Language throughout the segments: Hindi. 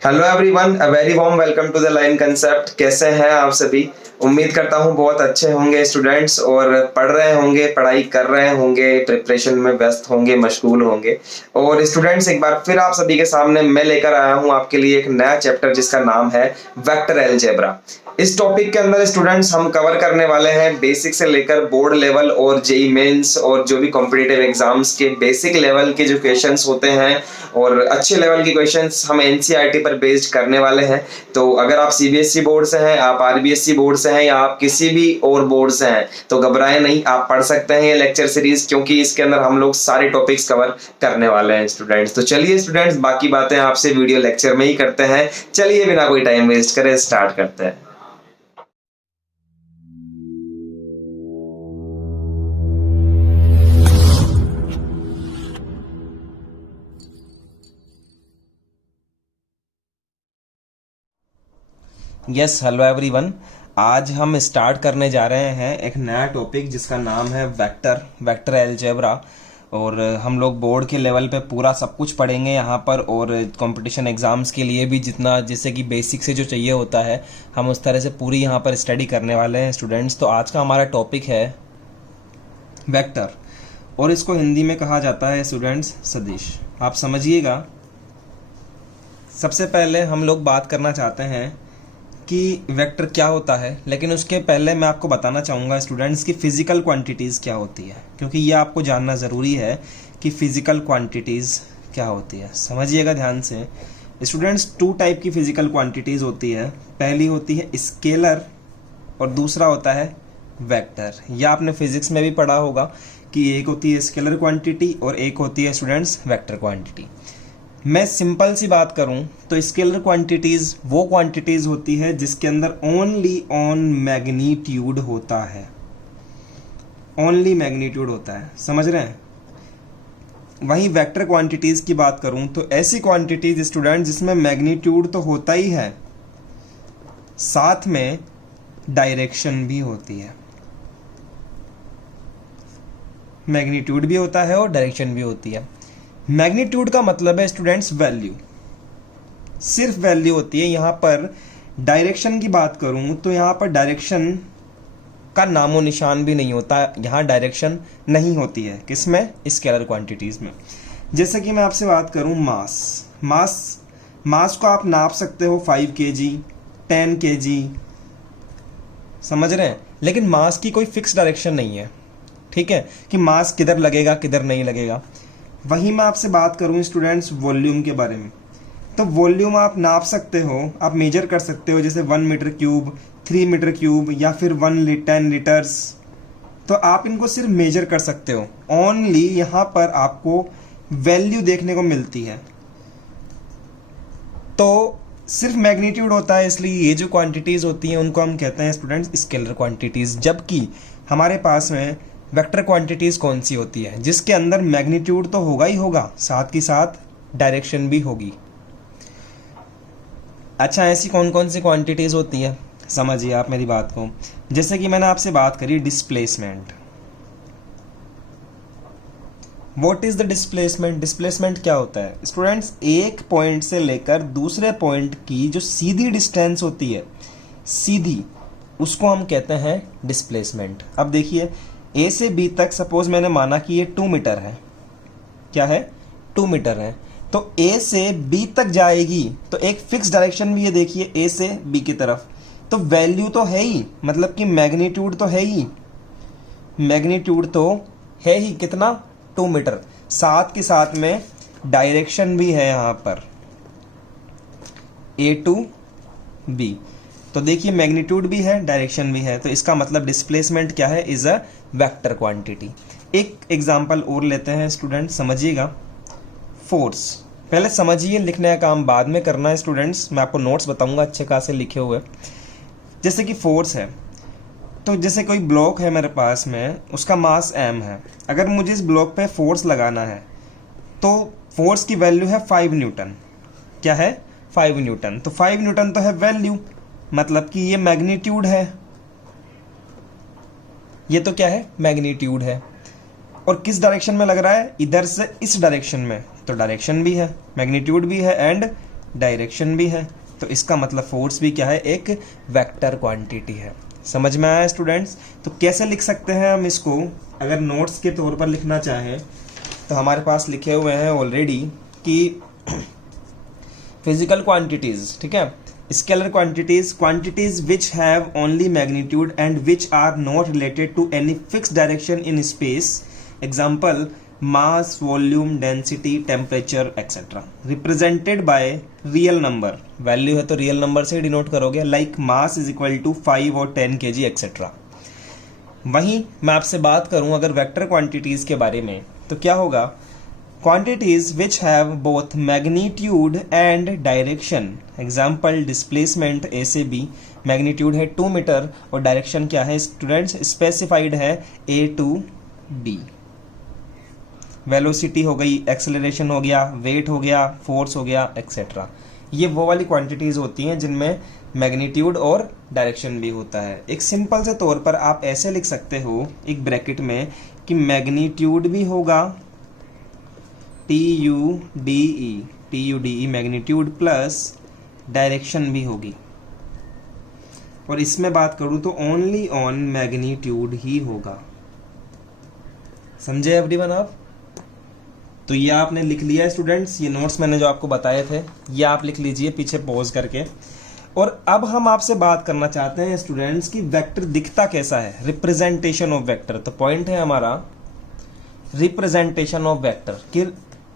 Hello everyone, a very warm welcome to the line concept. कैसे हैं आप सभी? उम्मीद करता हूं बहुत अच्छे होंगे स्टूडेंट्स और पढ़ रहे होंगे, पढ़ाई कर रहे होंगे, प्रिपरेशन में व्यस्त होंगे, मशगूल होंगे। और स्टूडेंट्स, एक बार फिर आप सभी के सामने मैं लेकर आया हूं आपके लिए एक नया चैप्टर जिसका नाम है वेक्टर अलजेब्रा। इस टॉपिक के अंदर स्टूडेंट्स हम कवर करने वाले हैं बेसिक से लेकर बोर्ड लेवल और जेई मेंस और जो भी कॉम्पिटिटिव एग्जाम्स के बेसिक लेवल के जो क्वेश्चंस होते हैं और अच्छे लेवल के क्वेश्चंस हम एनसीईआरटी पर बेस्ड करने वाले हैं। तो अगर आप सीबीएसई बोर्ड से हैं, आप आरबीएसई बोर्ड से हैं या आप किसी भी और बोर्ड से हैं तो घबराएं नहीं, आप पढ़ सकते हैं ये लेक्चर सीरीज, क्योंकि इसके अंदर हम लोग सारे टॉपिक्स कवर करने वाले हैं स्टूडेंट्स। तो चलिए स्टूडेंट्स, बाकी बातें आपसे वीडियो लेक्चर में ही करते हैं। चलिए बिना कोई टाइम वेस्ट करे स्टार्ट करते हैं। Yes, hello everyone. आज हम स्टार्ट करने जा रहे हैं एक नया टॉपिक जिसका नाम है वेक्टर अलजेब्रा। और हम लोग बोर्ड के लेवल पे पूरा सब कुछ पढ़ेंगे यहाँ पर, और कंपटीशन एग्जाम्स के लिए भी जितना जैसे कि बेसिक से जो चाहिए होता है हम उस तरह से पूरी यहाँ पर स्टडी करने वाले हैं स्टूडेंट्स। तो आज का हमारा टॉपिक है वेक्टर, और इसको हिंदी में कहा जाता है स्टूडेंट्स सदिश। आप समझिएगा, सबसे पहले हम लोग बात करना चाहते हैं कि वेक्टर क्या होता है, लेकिन उसके पहले मैं आपको बताना चाहूँगा स्टूडेंट्स की फ़िज़िकल क्वांटिटीज़ क्या होती है, क्योंकि ये आपको जानना ज़रूरी है कि फ़िज़िकल क्वांटिटीज़ क्या होती है। समझिएगा ध्यान से स्टूडेंट्स, टू टाइप की फ़िज़िकल क्वांटिटीज़ होती है। पहली होती है स्केलर और दूसरा होता है वेक्टर। यह आपने फिजिक्स में भी पढ़ा होगा कि एक होती है स्केलर क्वांटिटी और एक होती है स्टूडेंट्स वेक्टर क्वांटिटी। मैं सिंपल सी बात करूं तो स्केलर क्वांटिटीज वो क्वांटिटीज होती है जिसके अंदर ओनली ऑन मैग्नीट्यूड होता है, ओनली मैग्नीट्यूड होता है, समझ रहे हैं। वहीं वेक्टर क्वांटिटीज की बात करूं तो ऐसी क्वांटिटीज स्टूडेंट जिसमें मैग्नीट्यूड तो होता ही है, साथ में डायरेक्शन भी होती है। मैग्नीट्यूड भी होता है और डायरेक्शन भी होती है। मैग्नीट्यूड का मतलब है स्टूडेंट्स वैल्यू, सिर्फ वैल्यू होती है। यहाँ पर डायरेक्शन की बात करूँ तो यहाँ पर डायरेक्शन का नामो निशान भी नहीं होता, यहाँ डायरेक्शन नहीं होती है। किसमें? स्केलर क्वांटिटीज में। जैसे कि मैं आपसे बात करूँ मास को आप नाप सकते हो 5 kg 10 kg, समझ रहे हैं, लेकिन मास की कोई फिक्स डायरेक्शन नहीं है, ठीक है, कि मास किधर लगेगा किधर नहीं लगेगा। वहीं मैं आपसे बात करूं स्टूडेंट्स वॉल्यूम के बारे में, तो वॉल्यूम आप नाप सकते हो, आप मेजर कर सकते हो, जैसे 1 मीटर क्यूब, 3 मीटर क्यूब या फिर 10 लीटर्स। तो आप इनको सिर्फ मेजर कर सकते हो, ओनली यहाँ पर आपको वैल्यू देखने को मिलती है। तो सिर्फ मैग्नीट्यूड होता है, इसलिए ये जो क्वांटिटीज़ होती हैं उनको हम कहते हैं स्टूडेंट्स स्केलर क्वांटिटीज़। जबकि हमारे पास में वेक्टर क्वांटिटीज़ कौन सी होती है, जिसके अंदर मैग्नीट्यूड तो होगा ही होगा, साथ ही साथ डायरेक्शन भी होगी। अच्छा, ऐसी कौन कौन सी क्वांटिटीज़ होती है समझिए आप मेरी बात को। जैसे कि मैंने आपसे बात करी displacement. What is the displacement? Displacement क्या होता है स्टूडेंट्स? एक पॉइंट से लेकर दूसरे पॉइंट की जो सीधी डिस्टेंस होती है, सीधी, उसको हम कहते हैं डिस्प्लेसमेंट। अब देखिए, ए से बी तक सपोज मैंने माना कि ये 2 मीटर है, क्या है, 2 मीटर है, तो ए से बी तक जाएगी तो एक फिक्स डायरेक्शन भी है, देखिए ए से बी की तरफ, तो वैल्यू तो है ही, मतलब कि मैग्नीट्यूड तो है ही, मैग्नीट्यूड तो है ही, कितना, 2 मीटर। साथ के साथ में डायरेक्शन भी है यहाँ पर, ए टू बी। तो देखिए मैग्नीट्यूड भी है, डायरेक्शन भी है, तो इसका मतलब डिस्प्लेसमेंट क्या है, इज अ वेक्टर क्वांटिटी। एक एग्जांपल और लेते हैं स्टूडेंट, समझिएगा। फोर्स, पहले समझिए, लिखने का काम बाद में करना है स्टूडेंट्स, मैं आपको नोट्स बताऊंगा अच्छे खासे लिखे हुए। जैसे कि फोर्स है, तो जैसे कोई ब्लॉक है मेरे पास में, उसका मास m है, अगर मुझे इस ब्लॉक पे फोर्स लगाना है तो फोर्स की वैल्यू है 5 न्यूटन। क्या है? 5 न्यूटन। तो 5 न्यूटन तो है वैल्यू, मतलब कि ये मैग्नीट्यूड है, ये तो क्या है, मैग्नीट्यूड है। और किस डायरेक्शन में लग रहा है, इधर से इस डायरेक्शन में, तो डायरेक्शन भी है, मैग्नीट्यूड भी है एंड डायरेक्शन भी है, तो इसका मतलब फोर्स भी क्या है, एक वेक्टर क्वांटिटी है। समझ में आया स्टूडेंट्स? तो कैसे लिख सकते हैं हम इसको, अगर नोट्स के तौर पर लिखना चाहें तो हमारे पास लिखे हुए हैं ऑलरेडी कि फिजिकल क्वांटिटीज, ठीक है, scalar quantities which have only magnitude and which are not related to any fixed direction in space, example mass, volume, density, temperature etcetera, represented by real number, value है तो रियल नंबर से डिनोट करोगे, like mass is equal to 5 और 10 kg एक्सेट्रा। वहीं मैं आपसे बात करूं अगर वेक्टर क्वांटिटीज के बारे में, तो क्या होगा, quantities which have both magnitude and direction, example displacement A से बी, मैग्नीट्यूड है 2 मीटर और डायरेक्शन क्या है स्टूडेंट्स, स्पेसिफाइड है ए टू बी। वेलोसिटी हो गई, एक्सेलरेशन हो गया, वेट हो गया, फोर्स हो गया एक्सेट्रा। ये वो वाली क्वांटिटीज होती हैं जिनमें मैग्नीट्यूड और डायरेक्शन भी होता है। एक सिंपल से तौर पर आप ऐसे लिख सकते हो एक ब्रैकेट में कि मैग्नीट्यूड भी होगा TUDE मैग्नीट्यूड प्लस डायरेक्शन भी होगी, और इसमें बात करूं तो ओनली ऑन मैग्नीट्यूड ही होगा। समझे एवरीवन आप? तो ये आपने लिख लिया है स्टूडेंट्स, ये नोट्स मैंने जो आपको बताए थे ये आप लिख लीजिए पीछे पॉज करके। और अब हम आपसे बात करना चाहते हैं स्टूडेंट्स कि वेक्टर दिखता कैसा है, रिप्रेजेंटेशन ऑफ वेक्टर। तो पॉइंट है हमारा रिप्रेजेंटेशन ऑफ वेक्टर, कि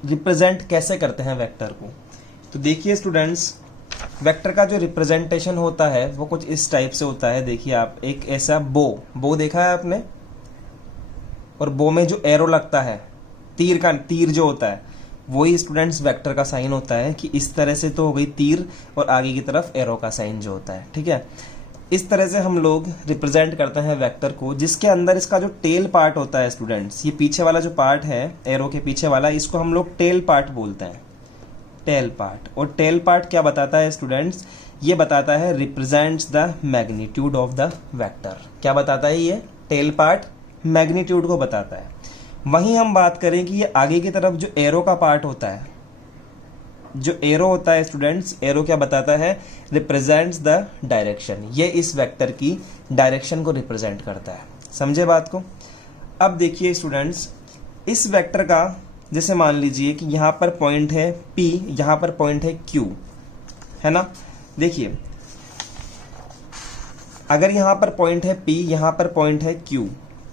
रिप्रेजेंट कैसे करते हैं वेक्टर को। तो देखिए स्टूडेंट्स, वेक्टर का जो रिप्रेजेंटेशन होता है वो कुछ इस टाइप से होता है। देखिए आप, एक ऐसा बो देखा है आपने, और बो में जो एरो लगता है, तीर जो होता है, वही स्टूडेंट्स वेक्टर का साइन होता है। कि इस तरह से तो हो गई तीर, और आगे की तरफ एरो का साइन जो होता है, ठीक है। इस तरह से हम लोग रिप्रेजेंट करते हैं वेक्टर को, जिसके अंदर इसका जो टेल पार्ट होता है स्टूडेंट्स, ये पीछे वाला जो पार्ट है एरो के पीछे वाला, इसको हम लोग टेल पार्ट बोलते हैं, टेल पार्ट। और टेल पार्ट क्या बताता है स्टूडेंट्स, ये बताता है represents the magnitude of the vector. क्या बताता है ये टेल पार्ट? मैग्नीट्यूड को बताता है। वहीं हम बात करें कि ये आगे की तरफ जो एरो का पार्ट होता है, जो एरो होता है स्टूडेंट्स, एरो क्या बताता है, रिप्रेजेंट्स द डायरेक्शन। ये इस वेक्टर की डायरेक्शन को रिप्रेजेंट करता है। समझे बात को? अब देखिए स्टूडेंट्स, इस वेक्टर का जैसे मान लीजिए कि यहां पर पॉइंट है P, यहां पर पॉइंट है Q, है ना। देखिए अगर यहां पर पॉइंट है P, यहां पर पॉइंट है Q,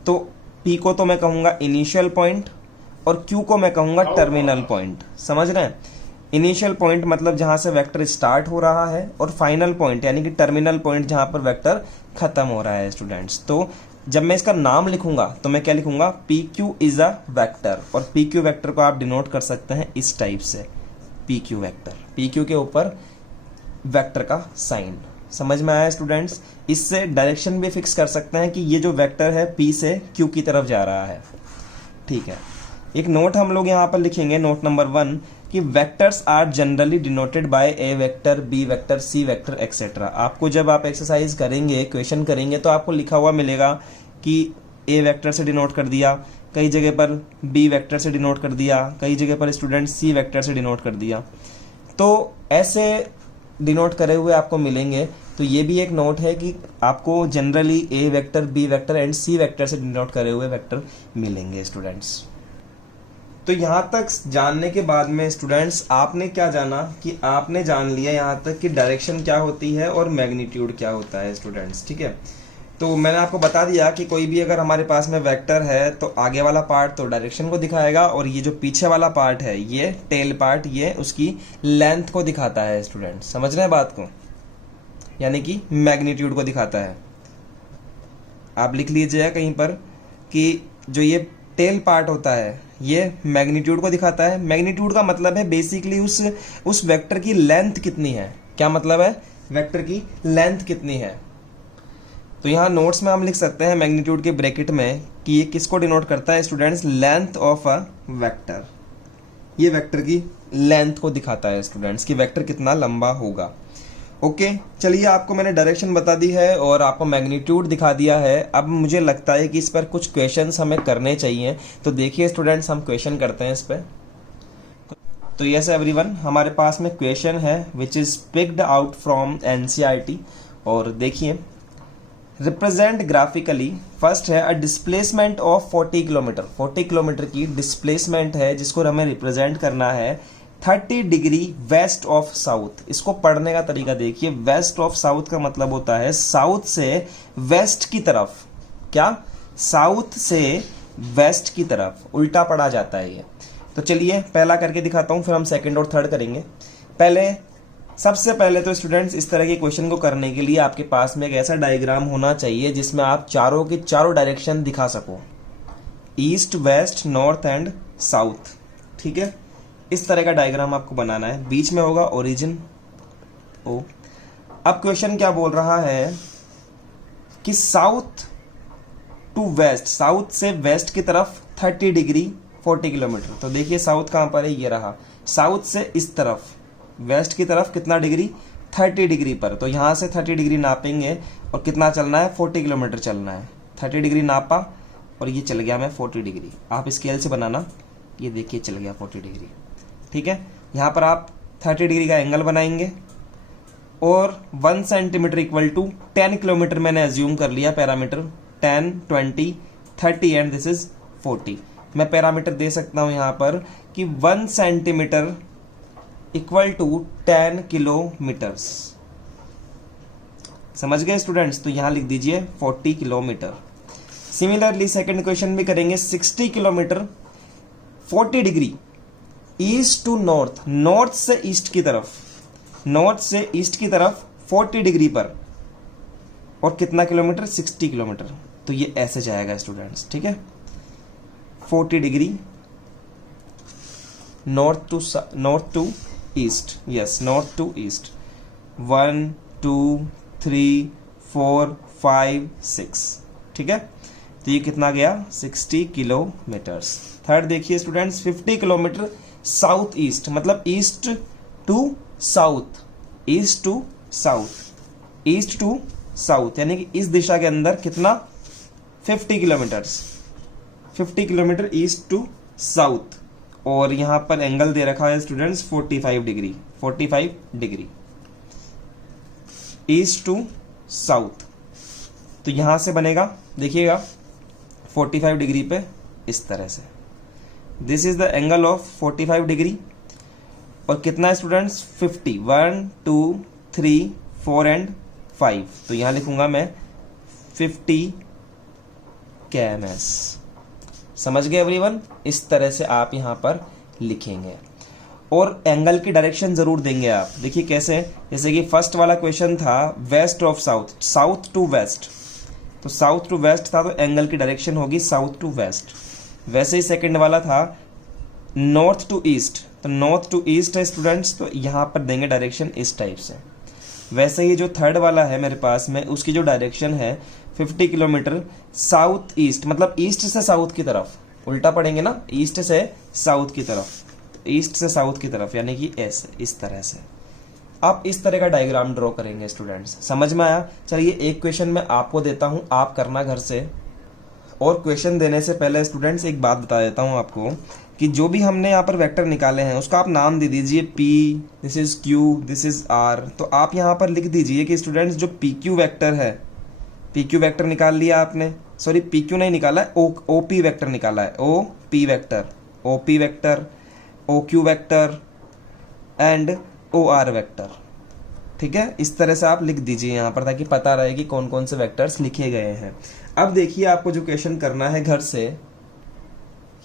तो P को तो मैं कहूंगा इनिशियल पॉइंट और Q को मैं कहूंगा टर्मिनल पॉइंट। समझ रहे हैं? इनिशियल पॉइंट मतलब जहां से वेक्टर स्टार्ट हो रहा है, और फाइनल पॉइंट यानी कि टर्मिनल पॉइंट जहां पर वेक्टर खत्म हो रहा है स्टूडेंट्स। तो जब मैं इसका नाम लिखूंगा तो मैं क्या लिखूंगा, PQ इज अ वेक्टर। और PQ वेक्टर को आप डिनोट कर सकते हैं इस टाइप से, PQ वेक्टर, PQ के ऊपर वेक्टर का साइन। समझ में आया स्टूडेंट्स? इससे डायरेक्शन भी फिक्स कर सकते हैं कि ये जो वेक्टर है P से Q की तरफ जा रहा है। ठीक है, एक नोट हम लोग यहाँ पर लिखेंगे, नोट नंबर 1, कि vectors are generally denoted by A vector, B vector, C vector etcetera. आपको जब आप एक्सरसाइज करेंगे, क्वेश्चन करेंगे, तो आपको लिखा हुआ मिलेगा कि ए वेक्टर से डिनोट कर दिया, कई जगह पर बी वेक्टर से डिनोट कर दिया, कई जगह पर स्टूडेंट सी वेक्टर से डिनोट कर दिया। तो ऐसे डिनोट करे हुए आपको मिलेंगे। तो ये भी एक नोट है कि आपको generally A vector, B vector and C vector से डिनोट करे हुए वेक्टर मिलेंगे स्टूडेंट्स। तो यहाँ तक जानने के बाद में स्टूडेंट्स आपने क्या जाना, कि आपने जान लिया यहाँ तक कि डायरेक्शन क्या होती है और मैग्नीट्यूड क्या होता है स्टूडेंट्स। ठीक है, तो मैंने आपको बता दिया कि कोई भी अगर हमारे पास में वेक्टर है तो आगे वाला पार्ट तो डायरेक्शन को दिखाएगा, और ये जो पीछे वाला पार्ट है, ये टेल पार्ट, ये उसकी लेंथ को दिखाता है स्टूडेंट्स। समझ रहे हैं बात को? यानी कि मैग्नीट्यूड को दिखाता है। आप लिख लीजिए कहीं पर कि जो ये टेल पार्ट होता है ये मैग्नीट्यूड को दिखाता है। मैग्नीट्यूड का मतलब है बेसिकली उस वेक्टर की लेंथ कितनी है। क्या मतलब है? वेक्टर की लेंथ कितनी है। तो यहाँ नोट्स में हम लिख सकते हैं मैग्नीट्यूड के ब्रैकेट में कि ये किसको डिनोट करता है students, length of a vector. ये वेक्टर की लेंथ को दिखाता है स्टूडेंट्स कि वेक्टर कितना लंबा होगा। ओके, चलिए आपको मैंने डायरेक्शन बता दी है और आपको मैग्नीट्यूड दिखा दिया है। अब मुझे लगता है कि इस पर कुछ क्वेश्चंस हमें करने चाहिए। तो देखिए स्टूडेंट्स, हम क्वेश्चन करते हैं इस पर। तो यस एवरीवन, हमारे पास में क्वेश्चन है which is picked out from NCERT. और देखिए, रिप्रेजेंट ग्राफिकली, फर्स्ट है a displacement of 40 kilometre. 40 kilometre की डिस्प्लेसमेंट है जिसको हमें रिप्रेजेंट करना है 30 डिग्री वेस्ट ऑफ साउथ। इसको पढ़ने का तरीका देखिए, वेस्ट ऑफ साउथ का मतलब होता है साउथ से वेस्ट की तरफ। क्या? साउथ से वेस्ट की तरफ उल्टा पढ़ा जाता है ये। तो चलिए पहला करके दिखाता हूं, फिर हम सेकंड और थर्ड करेंगे। सबसे पहले तो स्टूडेंट्स, इस तरह के क्वेश्चन को करने के लिए आपके पास में एक ऐसा डायग्राम होना चाहिए जिसमें आप चारों के चारों डायरेक्शन दिखा सको, east, west, north and south. ठीक है, इस तरह का डायग्राम आपको बनाना है। बीच में होगा ओरिजिन ओ। अब क्वेश्चन क्या बोल रहा है कि साउथ टू वेस्ट, साउथ से वेस्ट की तरफ 30 डिग्री 40 किलोमीटर। तो देखिए साउथ कहां पर है, ये रहा। साउथ से इस तरफ वेस्ट की तरफ कितना डिग्री, 30 डिग्री पर। तो यहां से 30 डिग्री नापेंगे और कितना चलना है, 40 किलोमीटर चलना है। 30 डिग्री नापा और ये चल गया मैं 40 डिग्री। आप स्केल से बनाना, ये देखिए चल गया 40 डिग्री। ठीक है, यहां पर आप 30 डिग्री का एंगल बनाएंगे और 1 सेंटीमीटर इक्वल टू 10 किलोमीटर मैंने एज्यूम कर लिया पैरामीटर। 10, 20, 30 and this is 40। मैं पैरामीटर दे सकता हूं यहां पर कि 1 सेंटीमीटर इक्वल टू 10 किलोमीटर्स। समझ गए स्टूडेंट्स? तो यहां लिख दीजिए 40 किलोमीटर। सिमिलरली सेकंड क्वेश्चन भी करेंगे। 60 kilometre 40 degree east to north, north से ईस्ट की तरफ, नॉर्थ से ईस्ट की तरफ 40 डिग्री पर, और कितना किलोमीटर, 60 किलोमीटर। तो ये ऐसे जाएगा स्टूडेंट्स। ठीक है, 40 degree north to east, yes north to east. 1 2 3 4 5 6। ठीक है, तो ये कितना गया, 60 किलोमीटर्स। थर्ड देखिए स्टूडेंट्स, 50 किलोमीटर साउथ ईस्ट, मतलब east to south, east to south, east to south, यानी कि इस दिशा के अंदर कितना, 50 kilometres, 50 kilometre east to south. और यहां पर एंगल दे रखा है students 45 degree, 45 degree east to south. तो यहां से बनेगा, देखिएगा 45 डिग्री पे इस तरह से, this is the angle of 45 degree. और कितना स्टूडेंट्स, 50, 1 2 3 4 एंड 5। तो यहां लिखूंगा मैं 50 kms। समझ गए एवरीवन? इस तरह से आप यहां पर लिखेंगे और एंगल की डायरेक्शन जरूर देंगे आप। देखिए कैसे, जैसे कि फर्स्ट वाला क्वेश्चन था west of south, south to west, तो साउथ टू वेस्ट था तो एंगल की डायरेक्शन होगी साउथ टू वेस्ट। वैसे ही सेकंड वाला था नॉर्थ टू ईस्ट, तो नॉर्थ टू ईस्ट है स्टूडेंट्स, तो यहां पर देंगे डायरेक्शन इस टाइप से। वैसे ही जो थर्ड वाला है मेरे पास में, उसकी जो डायरेक्शन है 50 किलोमीटर साउथ ईस्ट, मतलब ईस्ट से साउथ की तरफ, उल्टा पढ़ेंगे ना, ईस्ट से साउथ की तरफ, ईस्ट से साउथ की तरफ, यानी कि ऐसे, इस तरह से आप इस तरह का डायग्राम ड्रॉ करेंगे स्टूडेंट्स। समझ में आया? चलिए एक क्वेश्चन मैं आपको देता हूं, आप करना घर से। और क्वेश्चन देने से पहले स्टूडेंट्स एक बात बता देता हूं आपको कि जो भी हमने यहाँ पर वेक्टर निकाले हैं उसका आप नाम दे दीजिए P, this is Q, this is R। तो आप यहाँ पर लिख दीजिए कि स्टूडेंट्स जो PQ वेक्टर है, PQ वेक्टर निकाल लिया आपने, सॉरी PQ नहीं निकाला है, OP वेक्टर निकाला है, OP vector, OP vector, OQ vector and OR vector. ठीक है, इस तरह से आप लिख दीजिए यहाँ पर ताकि पता रहे कि कौन कौन से वेक्टर्स लिखे गए हैं। अब देखिए आपको जो क्वेश्चन करना है घर से,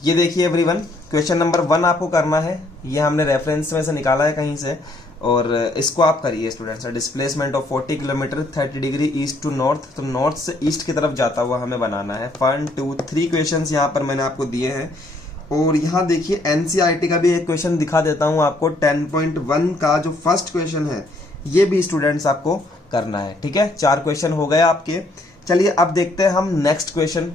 ये देखिए एवरीवन, क्वेश्चन नंबर 1 आपको करना है। ये हमने रेफरेंस में से निकाला है कहीं से, और इसको आप करिए students. Displacement of 40 kilometre 30 degree east to north, तो नॉर्थ से ईस्ट की तरफ जाता हुआ हमें बनाना है। 1 2 3 क्वेश्चंस यहाँ पर मैंने आपको दिए हैं। और यहाँ देखिए एनसीईआरटी का भी एक क्वेश्चन दिखा देता हूँ आपको। 10.1 का जो फर्स्ट क्वेश्चन है ये भी स्टूडेंट्स आपको करना है। ठीक है, 4 क्वेश्चन हो गए आपके। चलिए अब देखते हैं हम नेक्स्ट क्वेश्चन।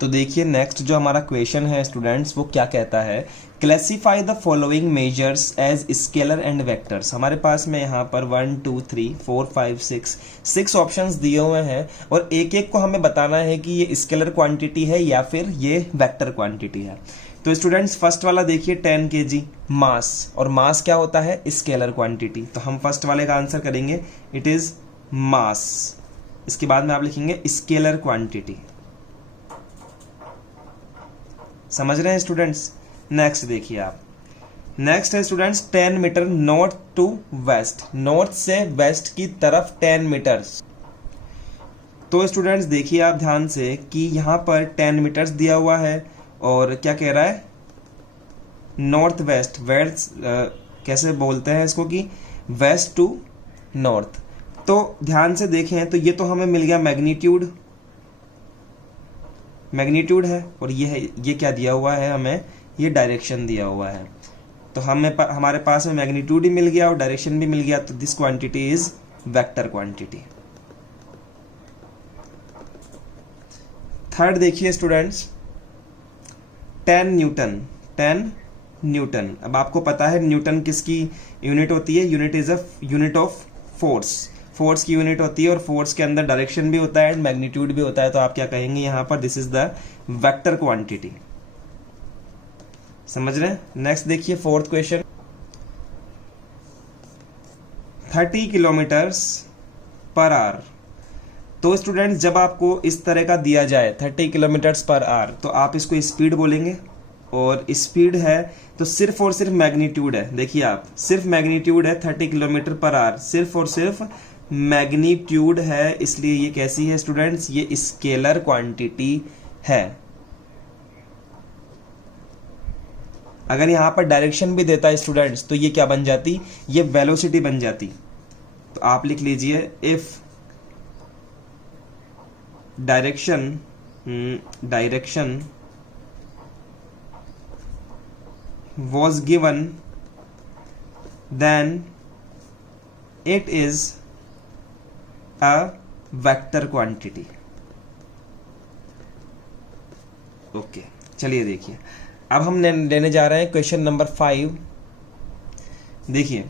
तो देखिए नेक्स्ट जो हमारा क्वेश्चन है स्टूडेंट्स वो क्या कहता है, classify the following measures as scalar and vectors. हमारे पास में यहाँ पर 1 2 3 4 5 6 ऑप्शंस दिए हुए हैं और एक एक को हमें बताना है कि ये स्केलर क्वांटिटी है या फिर ये वेक्टर क्वांटिटी है। तो स्टूडेंट्स फर्स्ट वाला देखिए 10 kg मास, और मास क्या होता है? Scalar quantity. तो हम फर्स्ट वाले का आंसर करेंगे इट इज मास। इसके बाद में आप लिखेंगे स्केलर क्वांटिटी। समझ रहे हैं स्टूडेंट्स? नेक्स्ट देखिए आप, नेक्स्ट है students 10 metre north to west, north से वेस्ट की तरफ 10 मीटर्स। तो स्टूडेंट्स देखिए आप ध्यान से कि यहाँ पर 10 मीटर्स दिया हुआ है और क्या कह रहा है? नॉर्थ वेस्ट, वेस्ट कैसे बोलते हैं इसको कि वेस्ट टू नॉर्थ। तो ध्यान से देखें तो ये तो हमें मिल गया मैग्नीट्यूड, मैग्नीट्यूड है, और ये है, ये क्या दिया हुआ है हमें? ये डायरेक्शन दिया हुआ है। तो हमारे पास में मैग्नीट्यूड ही मिल गया और डायरेक्शन भी मिल गया, तो this quantity is vector quantity. Third देखिए स्टूडेंट्स 10 न्यूटन, 10 न्यूटन। अब आपको पता है न्यूटन किसकी यूनिट होती है? Unit is a unit of force, force की यूनिट होती है, और फोर्स के अंदर डायरेक्शन भी होता है एंड मैग्नीट्यूड भी होता है। तो आप क्या कहेंगे यहाँ पर? This is the vector quantity. समझ रहे हैं? नेक्स्ट देखिए fourth question 30 kilometres per hour. तो स्टूडेंट्स जब आपको इस तरह का दिया जाए 30 किलोमीटर्स पर आवर, तो आप इसको स्पीड बोलेंगे, और स्पीड है तो सिर्फ और सिर्फ मैग्नीट्यूड है। देखिए आप, सिर्फ मैग्नीट्यूड है 30 किलोमीटर पर आवर, सिर्फ और सिर्फ मैग्नीट्यूड है, इसलिए ये कैसी है स्टूडेंट्स? ये स्केलर क्वांटिटी है। अगर यहां पर डायरेक्शन भी देता है स्टूडेंट्स, तो ये क्या बन जाती? ये वेलोसिटी बन जाती। तो आप लिख लीजिए if direction was given then it is a vector quantity। Okay, चलिए देखिए अब हम लेने जा रहे हैं क्वेश्चन नंबर 5। देखिए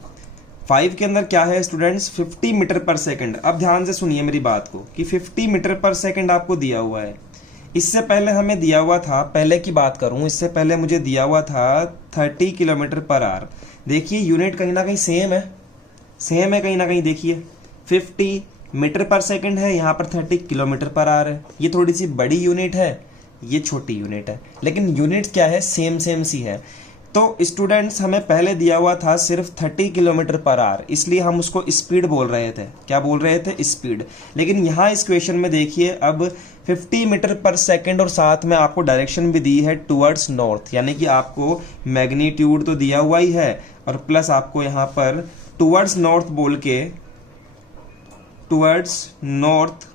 5 के अंदर क्या है स्टूडेंट्स? 50 मीटर पर सेकंड। अब ध्यान से सुनिए मेरी बात को कि 50 मीटर पर सेकंड आपको दिया हुआ है। इससे पहले हमें दिया हुआ था, पहले की बात करूं, इससे पहले मुझे दिया हुआ था 30 किलोमीटर पर आवर। देखिए यूनिट कहीं ना कहीं सेम है, सेम है कहीं ना कहीं। देखिए 50 मीटर पर सेकंड है, यहाँ पर 30 किलोमीटर पर आवर है। ये थोड़ी सी बड़ी यूनिट है, ये छोटी यूनिट है, लेकिन यूनिट क्या है? सेम सेम सी है। तो स्टूडेंट्स हमें पहले दिया हुआ था सिर्फ 30 किलोमीटर पर आवर, इसलिए हम उसको स्पीड बोल रहे थे। क्या बोल रहे थे? स्पीड। लेकिन यहाँ इस क्वेश्चन में देखिए अब 50 मीटर पर सेकंड और साथ में आपको डायरेक्शन भी दी है टुवर्ड्स नॉर्थ, यानी कि आपको मैग्नीट्यूड तो दिया हुआ ही है और प्लस आपको यहाँ पर टुवर्ड्स नॉर्थ बोल के, टुवर्ड्स नॉर्थ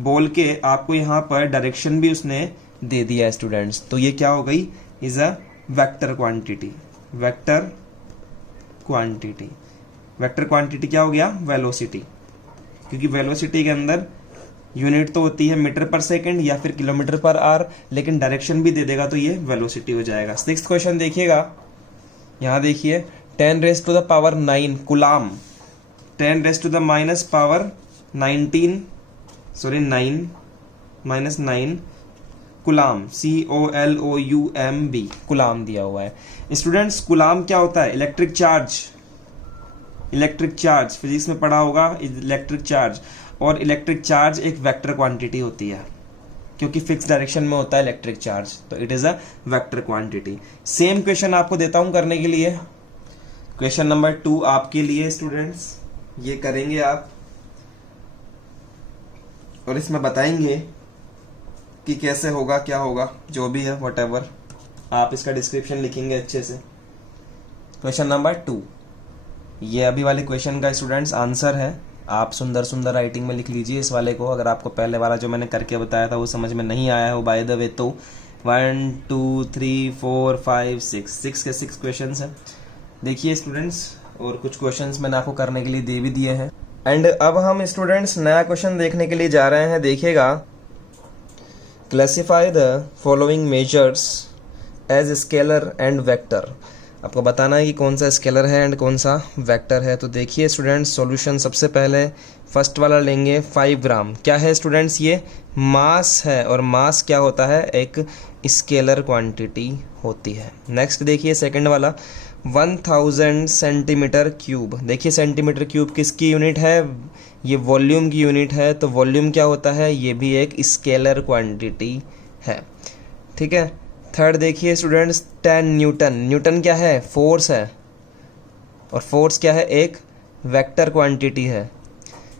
बोल के आपको यहाँ पर डायरेक्शन भी उसने दे दिया है स्टूडेंट्स। तो ये क्या हो गई? Is a vector quantity. Vector quantity, vector quantity क्या हो गया? वेलोसिटी। क्योंकि वेलोसिटी के अंदर यूनिट तो होती है मीटर पर सेकंड या फिर किलोमीटर पर आवर, लेकिन डायरेक्शन भी दे देगा तो ये वेलोसिटी हो जाएगा। 6th क्वेश्चन देखिएगा, यहां देखिए 10 raise to the power 9 coulomb, 10 raise to the minus power 9 coulomb, COLOUMB, coulomb दिया हुआ है। स्टूडेंट्स कूलाम क्या होता है? Electric charge, electric charge physics में पढ़ा होगा इलेक्ट्रिक चार्ज। और इलेक्ट्रिक चार्ज एक वेक्टर क्वांटिटी होती है क्योंकि फिक्स डायरेक्शन में होता है इलेक्ट्रिक चार्ज, तो it is a vector quantity. Same question आपको देता हूं करने के लिए, क्वेश्चन नंबर 2 आपके लिए स्टूडेंट्स, ये करेंगे आप और इसमें बताएंगे कि कैसे होगा, क्या होगा, जो भी है व्हाटएवर, आप इसका डिस्क्रिप्शन लिखेंगे अच्छे से। क्वेश्चन नंबर 2, ये अभी वाले क्वेश्चन का स्टूडेंट्स आंसर है। आप सुंदर सुंदर राइटिंग में लिख लीजिए इस वाले को। अगर आपको पहले वाला जो मैंने करके बताया था वो समझ में नहीं आया है, वो बाय द वे, तो 1 2 3 4 5 6 के 6 क्वेश्चन है। देखिए स्टूडेंट्स, और कुछ क्वेश्चंस मैंने आपको करने के लिए दे भी दिए हैं। एंड अब हम स्टूडेंट्स नया क्वेश्चन देखने के लिए जा रहे हैं। देखिएगा, classify the following measures as scalar and vector. आपको बताना है कि कौन सा स्केलर है एंड कौन सा वेक्टर है। तो देखिए स्टूडेंट्स, सॉल्यूशन सबसे पहले फर्स्ट वाला लेंगे 5 ग्राम। क्या है स्टूडेंट्स, ये मास है और मास क्या होता है, एक स्केलर क्वांटिटी होती है। नेक्स्ट देखिए सेकंड वाला 1000 सेंटीमीटर क्यूब। देखिए सेंटीमीटर क्यूब किसकी यूनिट है, ये वॉल्यूम की यूनिट है। तो वॉल्यूम क्या होता है, ये भी एक स्केलर क्वांटिटी है। ठीक है। थर्ड देखिए स्टूडेंट्स 10 न्यूटन। न्यूटन क्या है, फोर्स है, और फोर्स क्या है, एक वेक्टर क्वांटिटी है।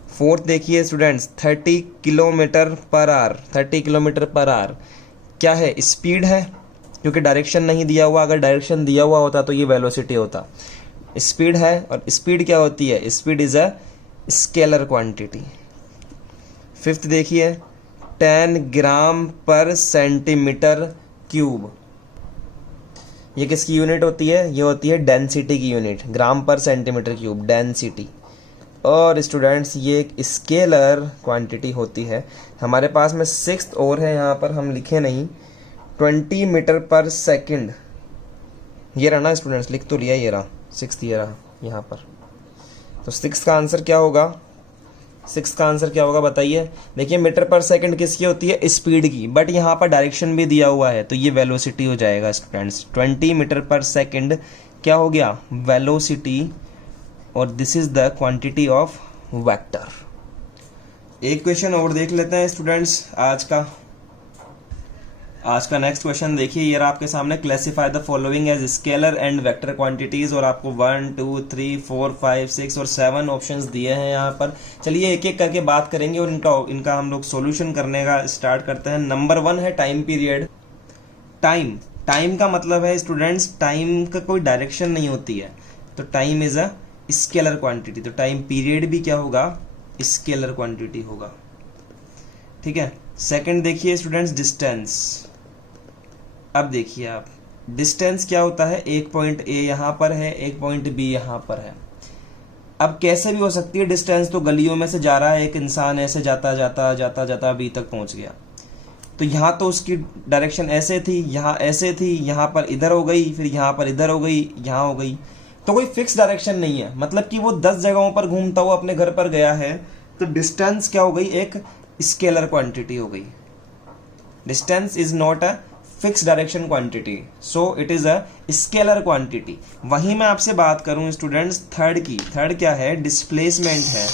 फोर्थ देखिए students 30 kilometre per hour. 30 kilometre per hour क्या है, स्पीड है, क्योंकि डायरेक्शन नहीं दिया हुआ। अगर डायरेक्शन दिया हुआ होता तो ये वेलोसिटी होता। स्पीड है, और स्पीड क्या होती है, speed is a scalar quantity. Fifth देखिए 10 ग्राम पर सेंटीमीटर क्यूब। ये किसकी यूनिट होती है, ये होती है डेंसिटी की यूनिट, ग्राम पर सेंटीमीटर क्यूब, डेंसिटी। और स्टूडेंट्स ये एक स्केलर क्वांटिटी होती है। हमारे पास में सिक्स्थ और है, यहाँ पर हम लिखे नहीं, 20 मीटर पर सेकंड। ये रहा ना स्टूडेंट्स, लिख तो लिया, ये रहा सिक्स्थ, ये रहा यहाँ पर। तो सिक्स का आंसर क्या होगा, सिक्स का आंसर क्या होगा बताइए। देखिए मीटर पर सेकंड किसकी होती है, स्पीड की, बट यहाँ पर डायरेक्शन भी दिया हुआ है तो ये वेलोसिटी हो जाएगा स्टूडेंट्स। 20 मीटर पर सेकंड क्या हो गया, वेलोसिटी, और this is the quantity of vector. एक क्वेश्चन और देख लेते हैं स्टूडेंट्स आज का नेक्स्ट क्वेश्चन देखिए। ये आपके सामने, classify the following as scalar and vector quantities, और आपको 1 2 3 4 5 6 और 7 ऑप्शंस दिए हैं यहाँ पर। चलिए एक एक करके बात करेंगे और इनका हम लोग सॉल्यूशन करने का स्टार्ट करते हैं। नंबर 1 है टाइम पीरियड। टाइम का मतलब है स्टूडेंट्स, टाइम का कोई डायरेक्शन नहीं होती है, तो time is a scalar quantity. तो टाइम पीरियड भी क्या होगा, स्केलर क्वांटिटी होगा। ठीक है। सेकंड देखिए स्टूडेंट्स डिस्टेंस। अब देखिए आप, डिस्टेंस क्या होता है, एक पॉइंट ए यहाँ पर है, एक पॉइंट बी यहाँ पर है। अब कैसे भी हो सकती है डिस्टेंस, तो गलियों में से जा रहा है एक इंसान, ऐसे जाता जाता जाता जाता बी तक पहुंच गया। तो यहाँ तो उसकी डायरेक्शन ऐसे थी, यहाँ ऐसे थी, यहाँ पर इधर हो गई, फिर यहाँ पर इधर हो गई, यहाँ हो गई। तो कोई फिक्स डायरेक्शन नहीं है, मतलब कि वो 10 जगहों पर घूमता हुआ अपने घर पर गया है। तो डिस्टेंस क्या हो गई, एक स्केलर क्वांटिटी हो गई। Distance is not a fix direction quantity, so it is a scalar quantity. वहीं मैं आपसे बात करूं स्टूडेंट्स थर्ड की, थर्ड क्या है, डिस्प्लेसमेंट है।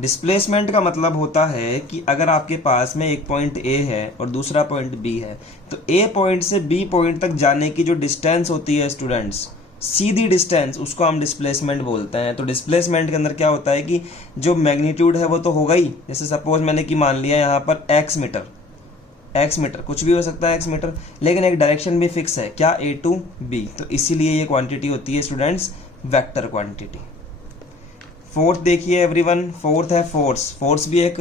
डिस्प्लेसमेंट का मतलब होता है कि अगर आपके पास में एक पॉइंट ए है और दूसरा पॉइंट बी है, तो ए पॉइंट से बी पॉइंट तक जाने की जो डिस्टेंस होती है स्टूडेंट्स, सीधी डिस्टेंस, उसको हम डिस्प्लेसमेंट बोलते हैं। तो डिस्प्लेसमेंट के अंदर क्या होता है कि जो मैग्नीट्यूड है वो तो हो गई, जैसे सपोज मैंने कि मान लिया यहाँ पर एक्स मीटर, कुछ भी हो सकता है एक्स मीटर, लेकिन एक डायरेक्शन भी फिक्स है, क्या, ए टू बी। तो इसीलिए ये क्वांटिटी होती है स्टूडेंट्स वेक्टर क्वांटिटी। फोर्थ देखिए एवरीवन, फोर्थ है फोर्स। फोर्स भी एक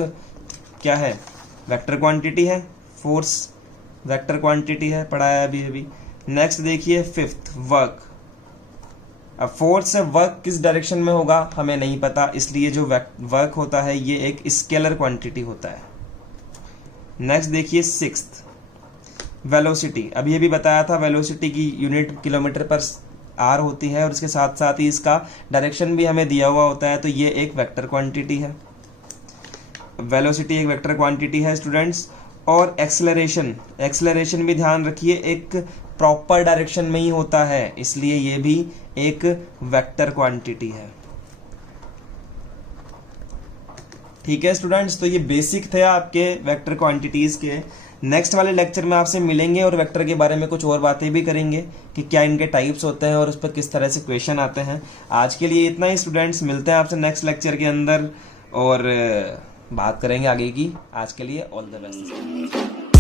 क्या है, वेक्टर क्वांटिटी है। फोर्स वेक्टर क्वांटिटी है, पढ़ाया अभी। नेक्स्ट देखिए फिफ्थ, वर्क। अब फोर्स से वर्क किस डायरेक्शन में होगा हमें नहीं पता, इसलिए जो वर्क होता है ये एक स्केलर क्वांटिटी होता है। नेक्स्ट देखिए सिक्स्थ, वेलोसिटी। अब ये भी बताया था, वेलोसिटी की यूनिट किलोमीटर पर आर होती है, और इसके साथ साथ ही इसका डायरेक्शन भी हमें दिया हुआ होता है, तो ये एक वेक्टर क्वांटिटी है। वेलोसिटी एक वेक्टर क्वांटिटी है स्टूडेंट्स। और एक्सेलरेशन भी ध्यान रखिए, एक प्रॉपर डायरेक्शन में ही होता है, इसलिए ये भी एक वेक्टर क्वांटिटी है। ठीक है स्टूडेंट्स, तो ये बेसिक थे आपके वेक्टर क्वांटिटीज के। नेक्स्ट वाले लेक्चर में आपसे मिलेंगे और वेक्टर के बारे में कुछ और बातें भी करेंगे कि क्या इनके टाइप्स होते हैं और उस पर किस तरह से क्वेश्चन आते हैं। आज के लिए इतना ही स्टूडेंट्स, मिलते हैं आपसे नेक्स्ट लेक्चर के अंदर और बात करेंगे आगे की। आज के लिए ऑल द बेस्ट।